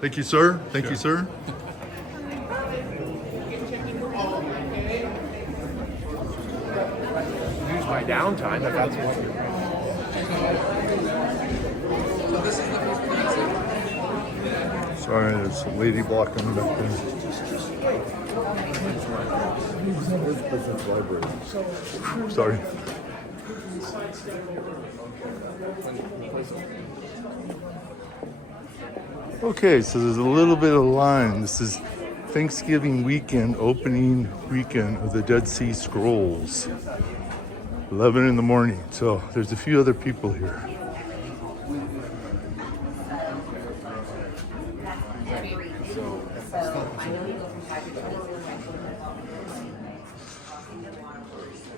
Thank you, sir. Thank you, sir. Use my downtime if that's what. Sorry, there's a lady blocking me back there. Sorry. Okay, so there's a little bit of line. This is Thanksgiving weekend, opening weekend of the Dead Sea Scrolls. 11 in the morning, so there's a few other people here.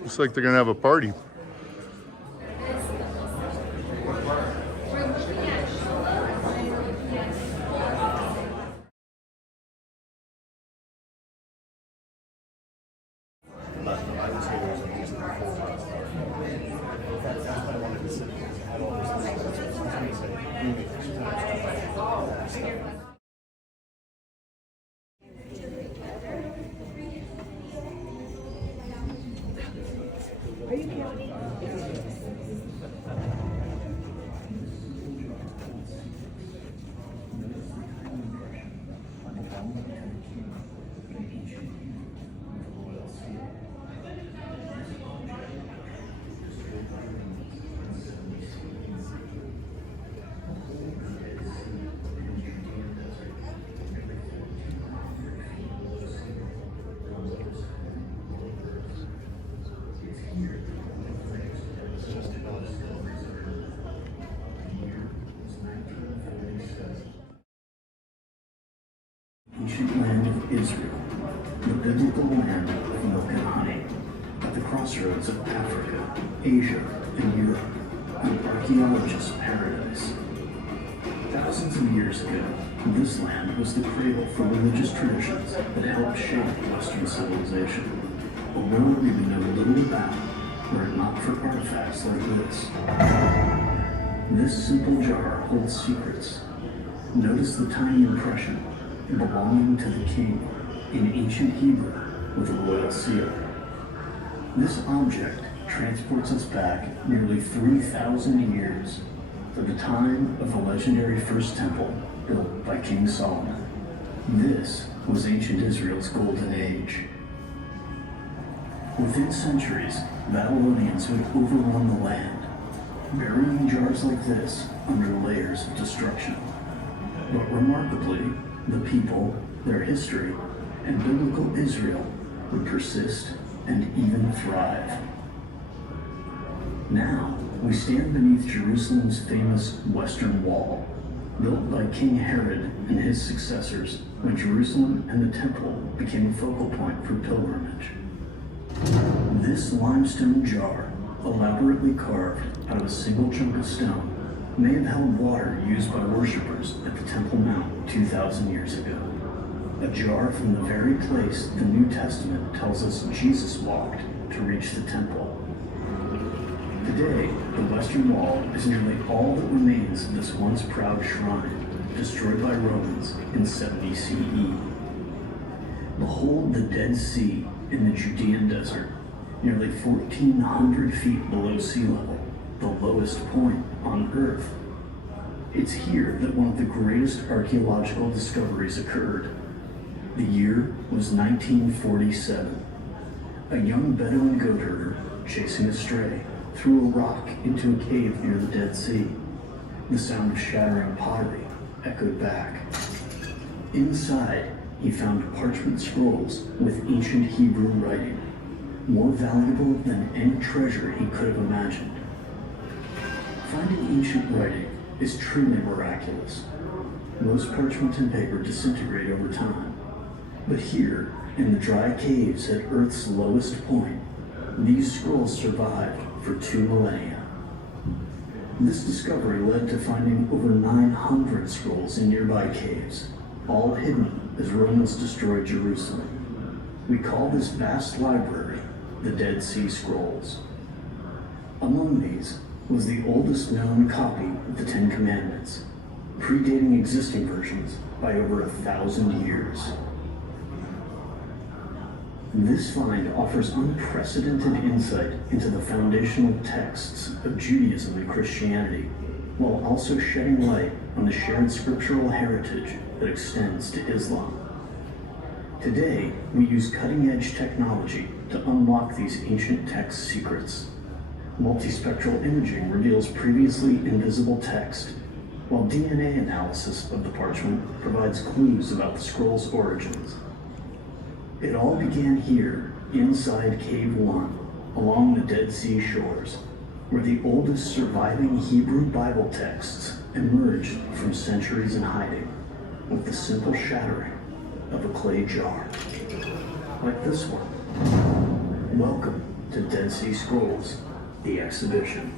Looks like they're gonna have a party. Ancient land of Israel, the biblical land of milk and honey, at the crossroads of Africa, Asia, and Europe, an archaeologist's paradise. Thousands of years ago, this land was the cradle for religious traditions that helped shape Western civilization, a world we know little about were it not for artifacts like this. This simple jar holds secrets. Notice the tiny impression belonging to the king in ancient Hebrew with a royal seal. This object transports us back nearly 3,000 years to the time of the legendary First Temple built by King Solomon. This was ancient Israel's golden age. Within centuries, Babylonians would overrun the land, burying jars like this under layers of destruction. But remarkably, the people, their history, and biblical Israel would persist and even thrive. Now, we stand beneath Jerusalem's famous Western Wall, built by King Herod and his successors when Jerusalem and the Temple became a focal point for pilgrimage. This limestone jar, elaborately carved out of a single chunk of stone, may have held water used by worshippers at the Temple Mount 2,000 years ago. A jar from the very place the New Testament tells us Jesus walked to reach the temple. Today, the Western Wall is nearly all that remains of this once proud shrine, destroyed by Romans in 70 CE. Behold the Dead Sea in the Judean desert, nearly 1,400 feet below sea level, the lowest point on Earth. It's here that one of the greatest archaeological discoveries occurred. The year was 1947. A young Bedouin goat herder, chasing a stray, threw a rock into a cave near the Dead Sea. The sound of shattering pottery echoed back. Inside, he found parchment scrolls with ancient Hebrew writing, more valuable than any treasure he could have imagined. Finding ancient writing is truly miraculous. Most parchment and paper disintegrate over time, but here, in the dry caves at Earth's lowest point, these scrolls survived for 2 millennia. This discovery led to finding over 900 scrolls in nearby caves, all hidden as Romans destroyed Jerusalem. We call this vast library the Dead Sea Scrolls. Among these was the oldest known copy of the Ten Commandments, predating existing versions by over 1,000 years. This find offers unprecedented insight into the foundational texts of Judaism and Christianity, while also shedding light on the shared scriptural heritage that extends to Islam. Today, we use cutting-edge technology to unlock these ancient text secrets. Multispectral imaging reveals previously invisible text, while DNA analysis of the parchment provides clues about the scroll's origins. It all began here, inside Cave 1, along the Dead Sea shores, where the oldest surviving Hebrew Bible texts emerged from centuries in hiding, with the simple shattering of a clay jar. Like this one. Welcome to Dead Sea Scrolls, the exhibition.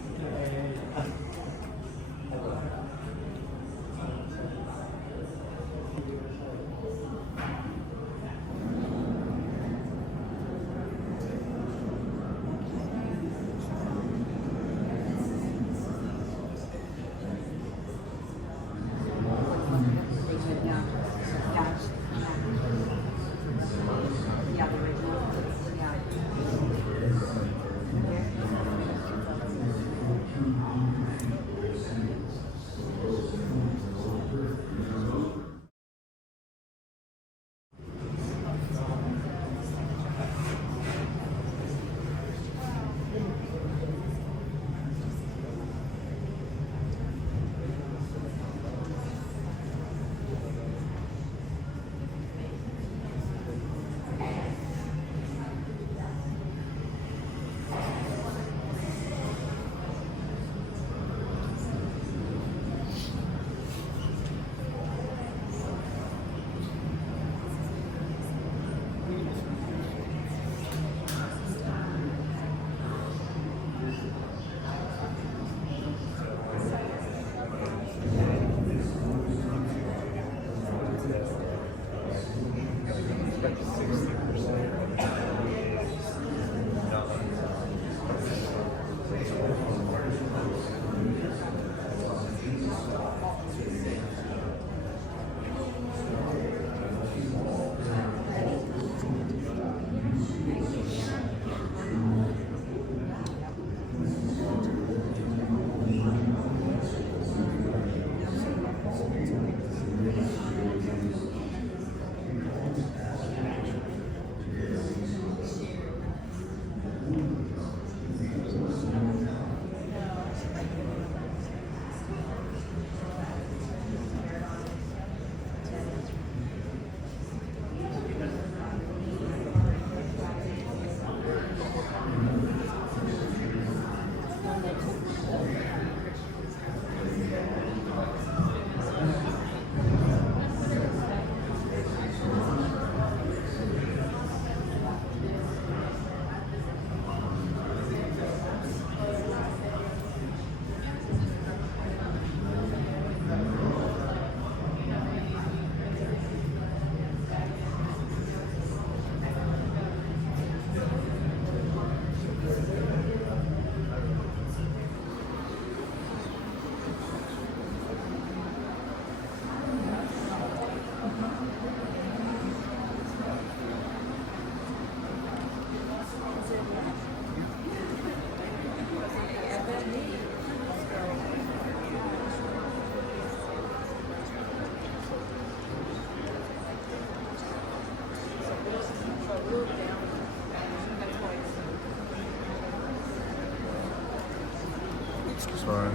Sorry.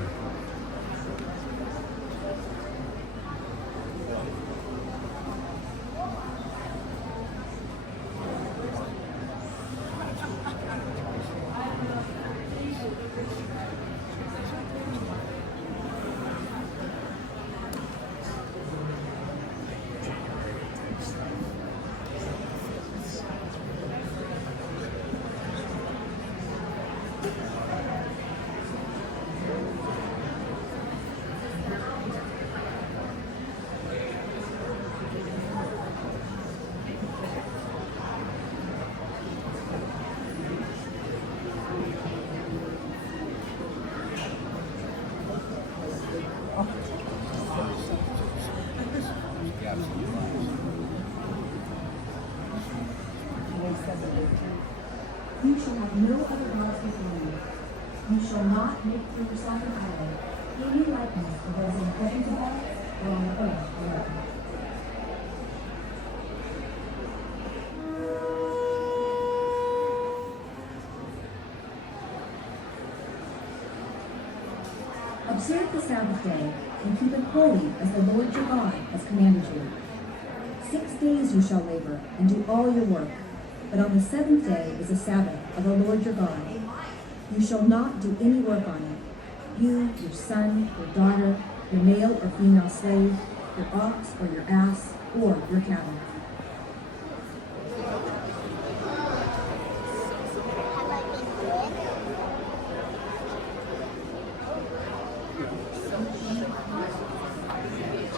have no other gods before you. You shall not make for yourself an idol, any likeness of what is in heaven above or on earth below. Observe the Sabbath day and keep it holy as the Lord your God has commanded you. 6 days you shall labor and do all your work, but on the seventh day is a Sabbath of the Lord your God. You shall not do any work on it. You, your son, your daughter, your male or female slave, your ox or your ass, or your cattle.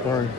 Sorry.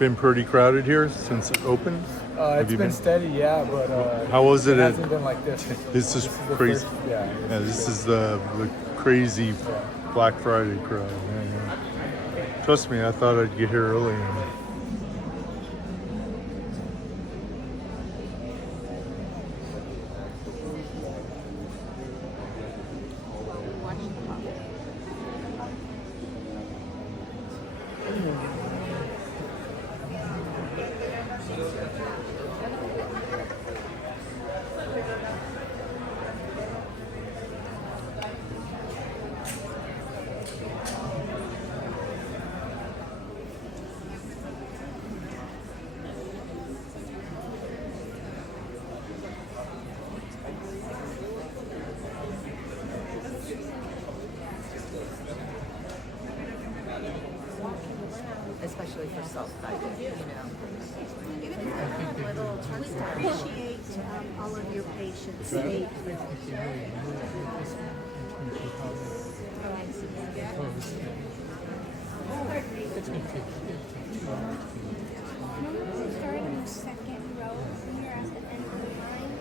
been pretty crowded here since it opened? It's you been been? steady, yeah, but How was it? It hasn't been like this. This is the crazy. first- This is the crazy Black Friday crowd. Yeah. Trust me, I thought I'd get here early. Especially for self-guided, you know. Appreciate all of your patience. Start in the second row here at the end of the line.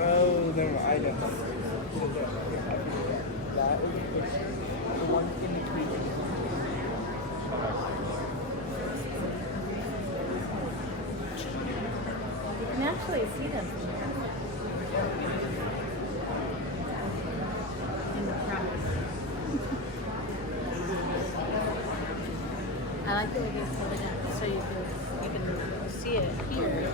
Oh, no, I don't. That is the one in between. You can actually see them from here. In the crowd. I like the way they put it in, so you can see it here.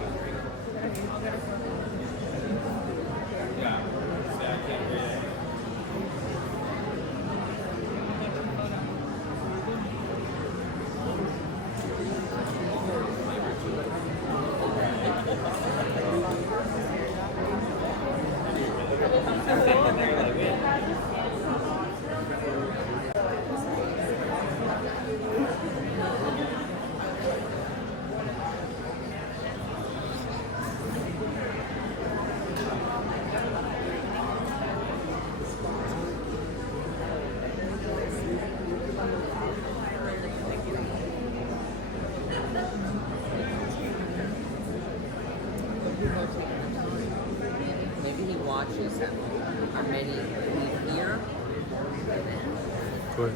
Maybe he watches them. Or maybe leave here. And then But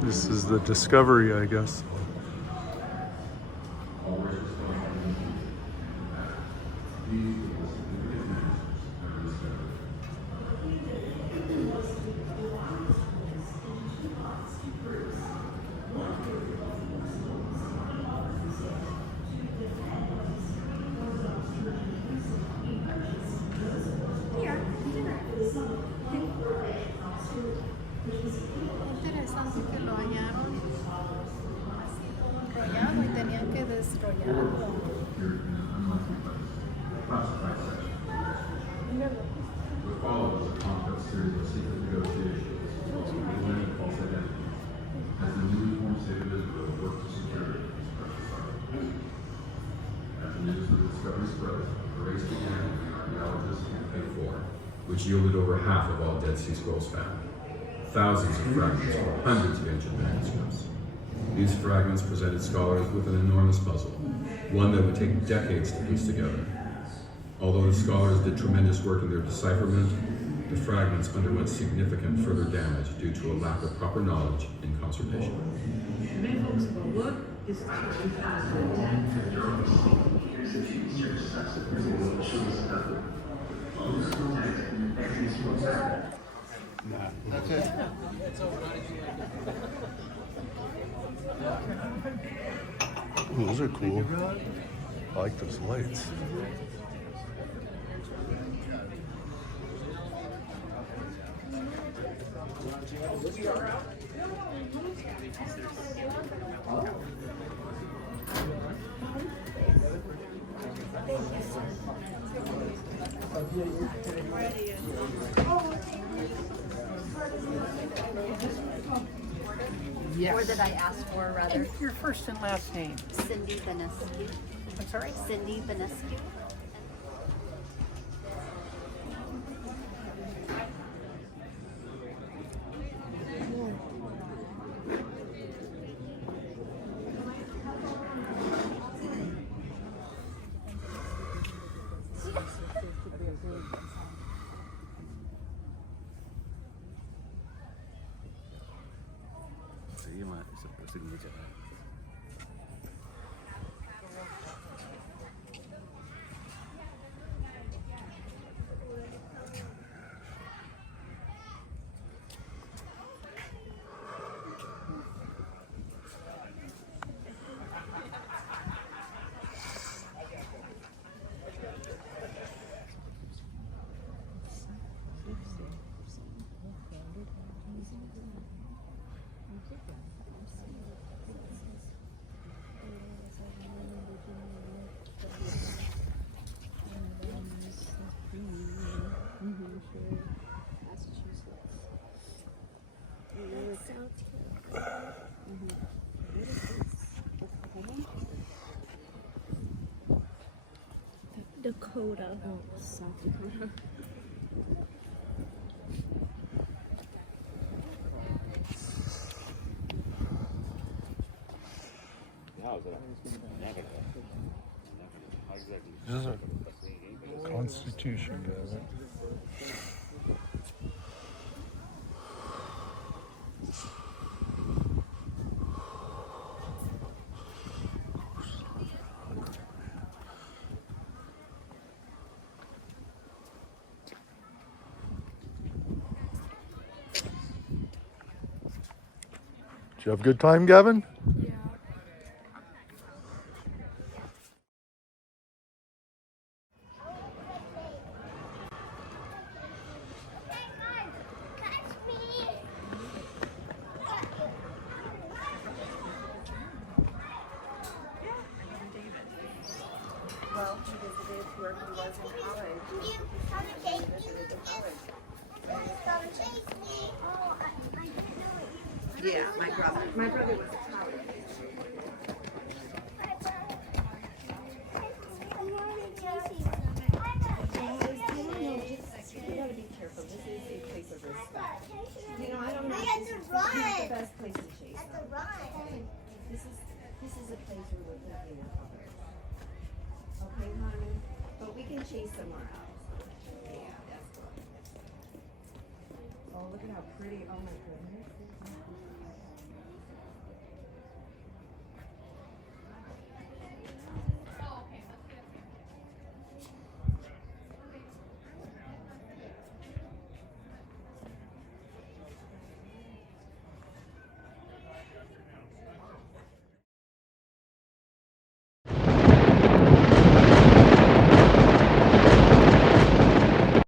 this is the discovery, I guess. Interesante que lo hallaron así todo enrollado y tenían que destrollarlo. The follow was a complex series of secret negotiations involving millennium false identity as the newly formed state of Israel worked to secure its precious art. As the news of the discovery spread, a race began between archaeologists and paid for, which yielded over half of all Dead Sea Scrolls found. Thousands of fragments or hundreds of ancient manuscripts. These fragments presented scholars with an enormous puzzle, one that would take decades to piece together. Although the scholars did tremendous work in their decipherment, the fragments underwent significant further damage due to a lack of proper knowledge and conservation. The main focus of our work is to That's it. Ooh, those are cool. I like those lights. Yes. Or that I asked for, rather. Your first and last name. Cindy Benescu. I'm sorry? Cindy Benescu. Dakota. South Dakota. This is a Constitution, guys. Did you have a good time, Gavin? Yeah. where he was in college. He visited the college. Yeah, my brother. My brother was a college. You gotta be careful. This is a place of respect. You know, I don't know. This is not the best place to chase them. This is a place where we're thinking we're covered. Okay, honey? But we can chase somewhere else. Yeah, that's good. Oh, look at how pretty. Oh my goodness.